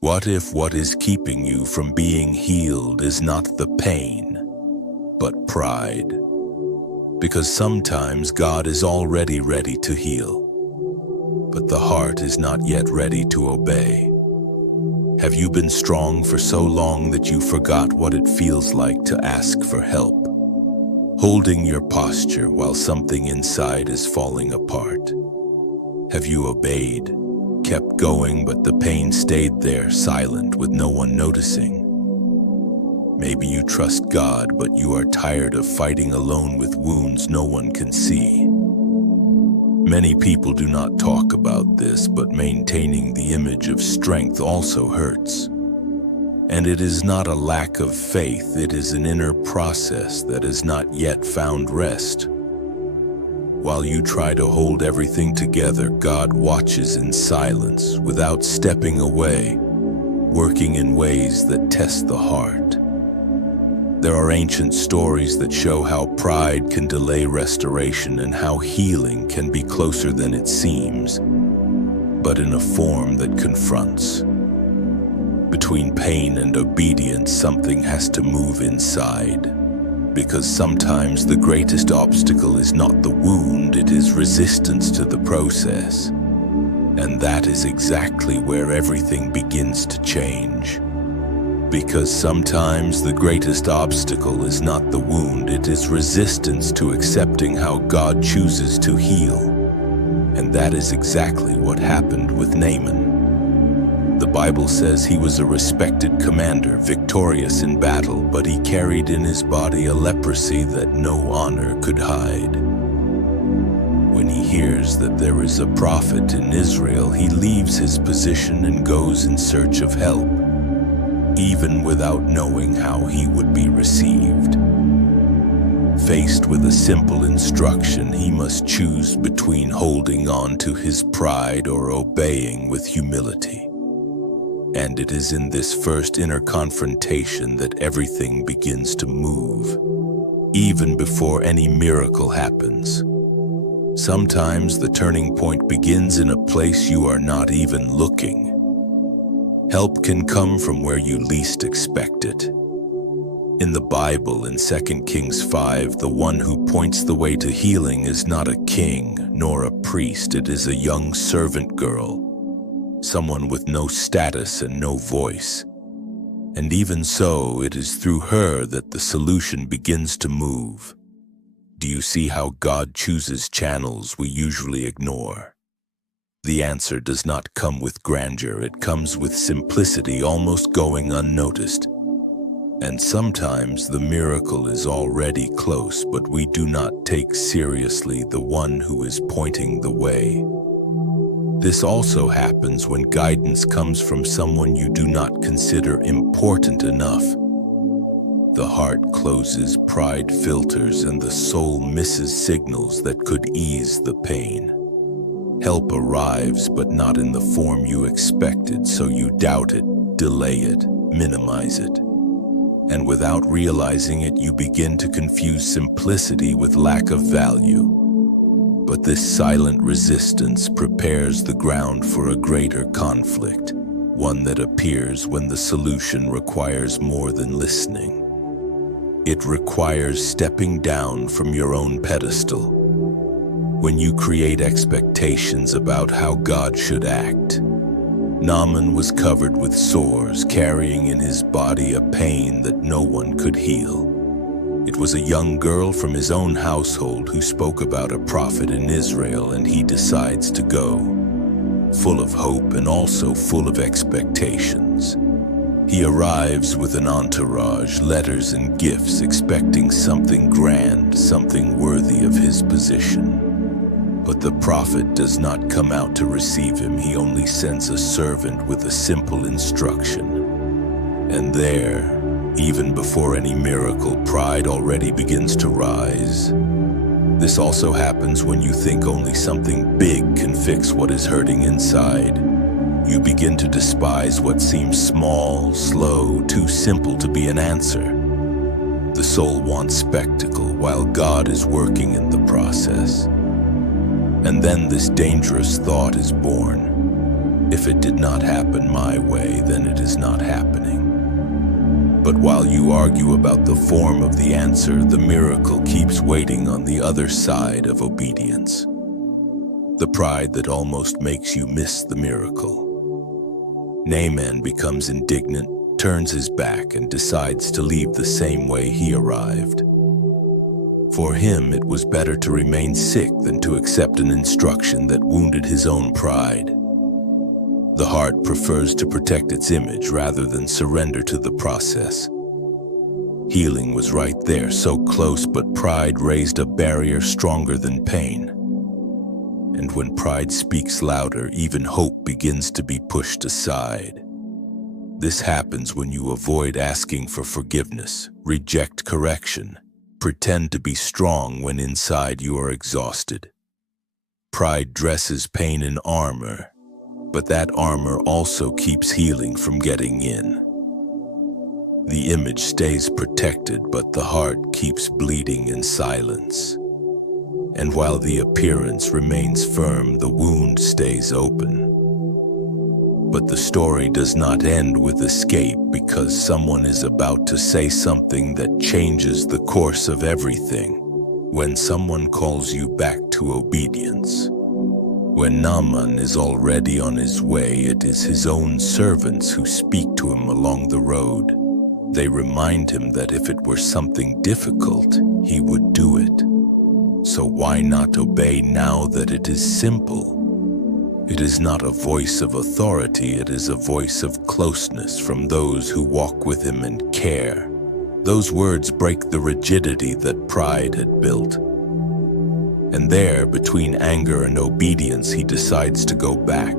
What if what is keeping you from being healed is not the pain, but pride? Because sometimes God is already ready to heal, but the heart is not yet ready to obey. Have you been strong for so long that you forgot what it feels like to ask for help? Holding your posture while something inside is falling apart. Have you obeyed, kept going, but the pain stayed there, silent, with no one noticing? Maybe you trust God, but you are tired of fighting alone with wounds no one can see. Many people do not talk about this, but maintaining the image of strength also hurts. And it is not a lack of faith, it is an inner process that has not yet found rest. While you try to hold everything together, God watches in silence, without stepping away, working in ways that test the heart. There are ancient stories that show how pride can delay restoration and how healing can be closer than it seems, but in a form that confronts. Between pain and obedience, something has to move inside. Because sometimes the greatest obstacle is not the wound, it is resistance to the process. And that is exactly where everything begins to change. Because sometimes the greatest obstacle is not the wound, it is resistance to accepting how God chooses to heal. And that is exactly what happened with Naaman. The Bible says he was a respected commander, victorious in battle, but he carried in his body a leprosy that no honor could hide. When he hears that there is a prophet in Israel, he leaves his position and goes in search of help, even without knowing how he would be received. Faced with a simple instruction, he must choose between holding on to his pride or obeying with humility. And it is in this first inner confrontation that everything begins to move, even before any miracle happens. Sometimes the turning point begins in a place you are not even looking. Help can come from where you least expect it. In the Bible, in 2 Kings 5, the one who points the way to healing is not a king nor a priest, it is a young servant girl, someone with no status and no voice. And even so, it is through her that the solution begins to move. Do you see how God chooses channels we usually ignore? The answer does not come with grandeur, it comes with simplicity, almost going unnoticed. And sometimes the miracle is already close, but we do not take seriously the one who is pointing the way. This also happens when guidance comes from someone you do not consider important enough. The heart closes, pride filters, and the soul misses signals that could ease the pain. Help arrives, but not in the form you expected, so you doubt it, delay it, minimize it. And without realizing it, you begin to confuse simplicity with lack of value. But this silent resistance prepares the ground for a greater conflict, one that appears when the solution requires more than listening. It requires stepping down from your own pedestal. When you create expectations about how God should act. Naaman was covered with sores, carrying in his body a pain that no one could heal. It was a young girl from his own household who spoke about a prophet in Israel, and he decides to go, full of hope and also full of expectations. He arrives with an entourage, letters and gifts, expecting something grand, something worthy of his position. But the prophet does not come out to receive him, he only sends a servant with a simple instruction. And there, even before any miracle, pride already begins to rise. This also happens when you think only something big can fix what is hurting inside. You begin to despise what seems small, slow, too simple to be an answer. The soul wants spectacle while God is working in the process. And then this dangerous thought is born. If it did not happen my way, then it is not happening. But while you argue about the form of the answer, the miracle keeps waiting on the other side of obedience. The pride that almost makes you miss the miracle. Naaman becomes indignant, turns his back, and decides to leave the same way he arrived. For him, it was better to remain sick than to accept an instruction that wounded his own pride. The heart prefers to protect its image rather than surrender to the process. Healing was right there, so close, but pride raised a barrier stronger than pain. And when pride speaks louder, even hope begins to be pushed aside. This happens when you avoid asking for forgiveness, reject correction, pretend to be strong when inside you are exhausted. Pride dresses pain in armor, but that armor also keeps healing from getting in. The image stays protected, but the heart keeps bleeding in silence. And while the appearance remains firm, the wound stays open. But the story does not end with escape, because someone is about to say something that changes the course of everything. When someone calls you back to obedience. When Naaman is already on his way, it is his own servants who speak to him along the road. They remind him that if it were something difficult, he would do it. So why not obey now that it is simple? It is not a voice of authority, it is a voice of closeness from those who walk with him and care. Those words break the rigidity that pride had built. And there, between anger and obedience, he decides to go back.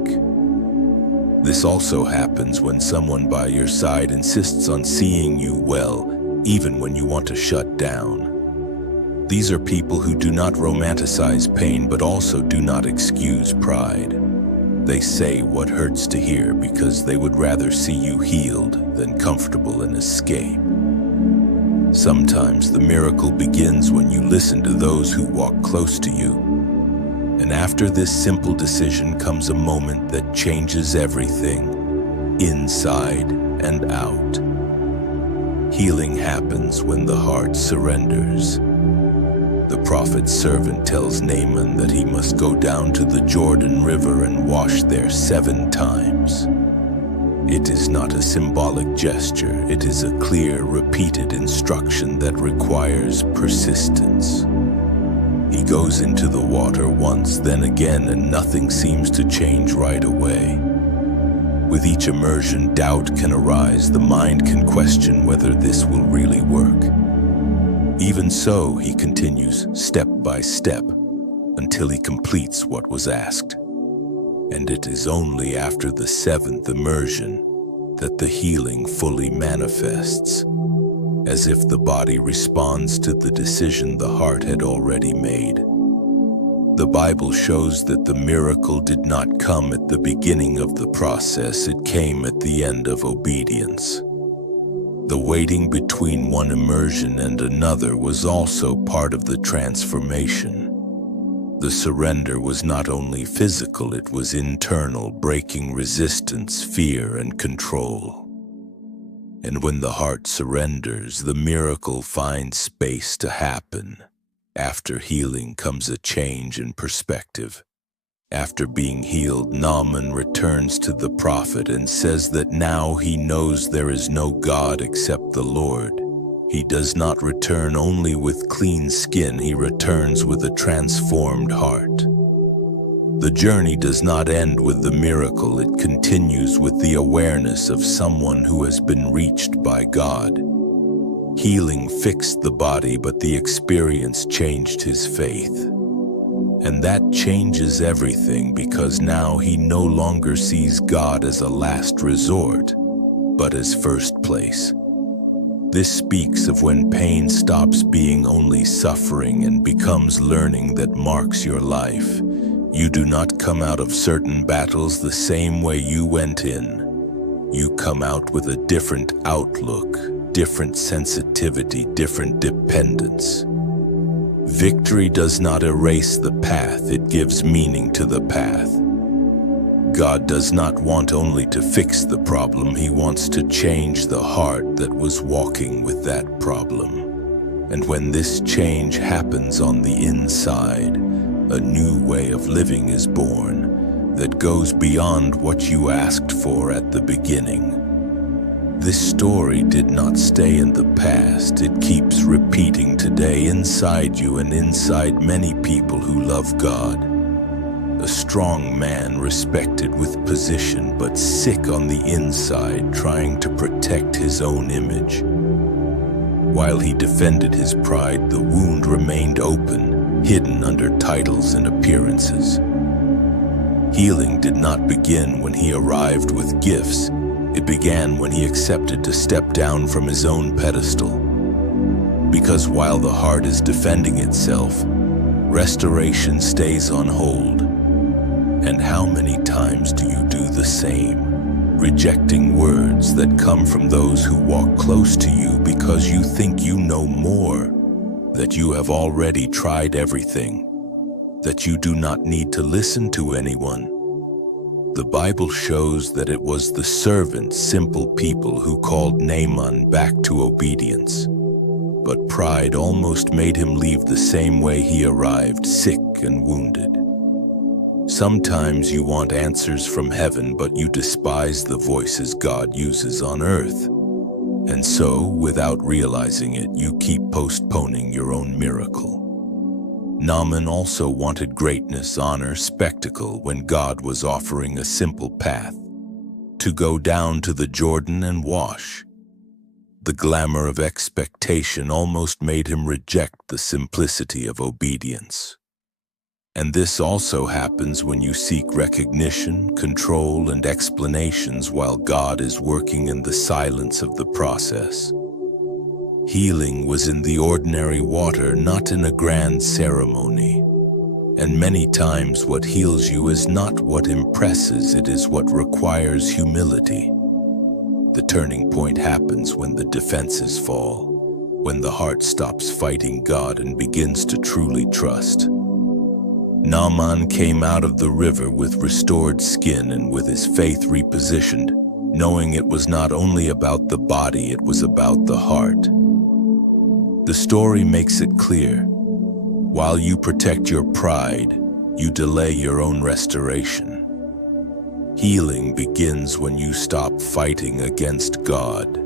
This also happens when someone by your side insists on seeing you well, even when you want to shut down. These are people who do not romanticize pain, but also do not excuse pride. They say what hurts to hear because they would rather see you healed than comfortable in escape. Sometimes the miracle begins when you listen to those who walk close to you. And after this simple decision comes a moment that changes everything, inside and out. Healing happens when the heart surrenders. The prophet's servant tells Naaman that he must go down to the Jordan River and wash there 7 times. It is not a symbolic gesture, it is a clear, repeated instruction that requires persistence. He goes into the water once, then again, and nothing seems to change right away. With each immersion, doubt can arise, the mind can question whether this will really work. Even so, he continues step by step until he completes what was asked. And it is only after the 7th immersion that the healing fully manifests, as if the body responds to the decision the heart had already made. The Bible shows that the miracle did not come at the beginning of the process, it came at the end of obedience. The waiting between one immersion and another was also part of the transformation. The surrender was not only physical, it was internal, breaking resistance, fear, and control. And when the heart surrenders, the miracle finds space to happen. After healing comes a change in perspective. After being healed, Naaman returns to the prophet and says that now he knows there is no God except the Lord. He does not return only with clean skin, he returns with a transformed heart. The journey does not end with the miracle, it continues with the awareness of someone who has been reached by God. Healing fixed the body, but the experience changed his faith. And that changes everything, because now he no longer sees God as a last resort, but as first place. This speaks of when pain stops being only suffering and becomes learning that marks your life. You do not come out of certain battles the same way you went in. You come out with a different outlook, different sensitivity, different dependence. Victory does not erase the path, it gives meaning to the path. God does not want only to fix the problem, He wants to change the heart that was walking with that problem. And when this change happens on the inside, a new way of living is born that goes beyond what you asked for at the beginning. This story did not stay in the past. It keeps repeating today inside you and inside many people who love God. A strong man, respected with position, but sick on the inside, trying to protect his own image. While he defended his pride, the wound remained open, hidden under titles and appearances. Healing did not begin when he arrived with gifts. It began when he accepted to step down from his own pedestal. Because while the heart is defending itself, restoration stays on hold. And how many times do you do the same? Rejecting words that come from those who walk close to you because you think you know more, that you have already tried everything, that you do not need to listen to anyone. The Bible shows that it was the servant, simple people who called Naaman back to obedience. But pride almost made him leave the same way he arrived, sick and wounded. Sometimes you want answers from heaven, but you despise the voices God uses on earth. And so, without realizing it, you keep postponing your own miracle. Naaman also wanted greatness, honor, spectacle when God was offering a simple path: to go down to the Jordan and wash. The glamour of expectation almost made him reject the simplicity of obedience. And this also happens when you seek recognition, control, and explanations while God is working in the silence of the process. Healing was in the ordinary water, not in a grand ceremony. And many times what heals you is not what impresses, it is what requires humility. The turning point happens when the defenses fall, when the heart stops fighting God and begins to truly trust. Naaman came out of the river with restored skin and with his faith repositioned, knowing it was not only about the body, it was about the heart. The story makes it clear. While you protect your pride, you delay your own restoration. Healing begins when you stop fighting against God.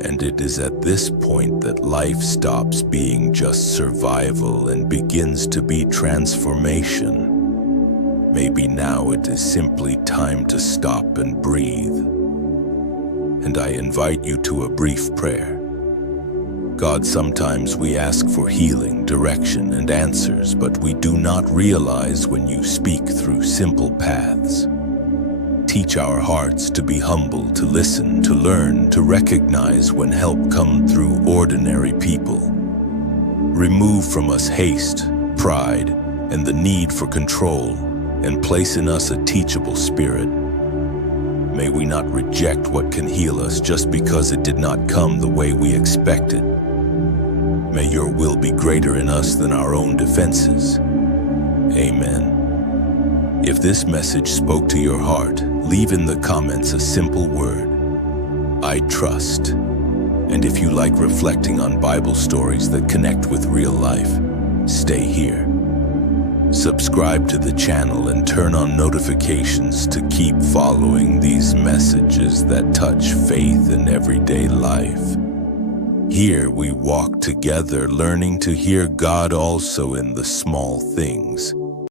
And it is at this point that life stops being just survival and begins to be transformation. Maybe now it is simply time to stop and breathe. And I invite you to a brief prayer. God, sometimes we ask for healing, direction, and answers, but we do not realize when you speak through simple paths. Teach our hearts to be humble, to listen, to learn, to recognize when help comes through ordinary people. Remove from us haste, pride, and the need for control, and place in us a teachable spirit. May we not reject what can heal us just because it did not come the way we expected. May your will be greater in us than our own defenses. Amen. If this message spoke to your heart, leave in the comments a simple word: I trust. And if you like reflecting on Bible stories that connect with real life, stay here. Subscribe to the channel and turn on notifications to keep following these messages that touch faith in everyday life. Here we walk together, learning to hear God also in the small things.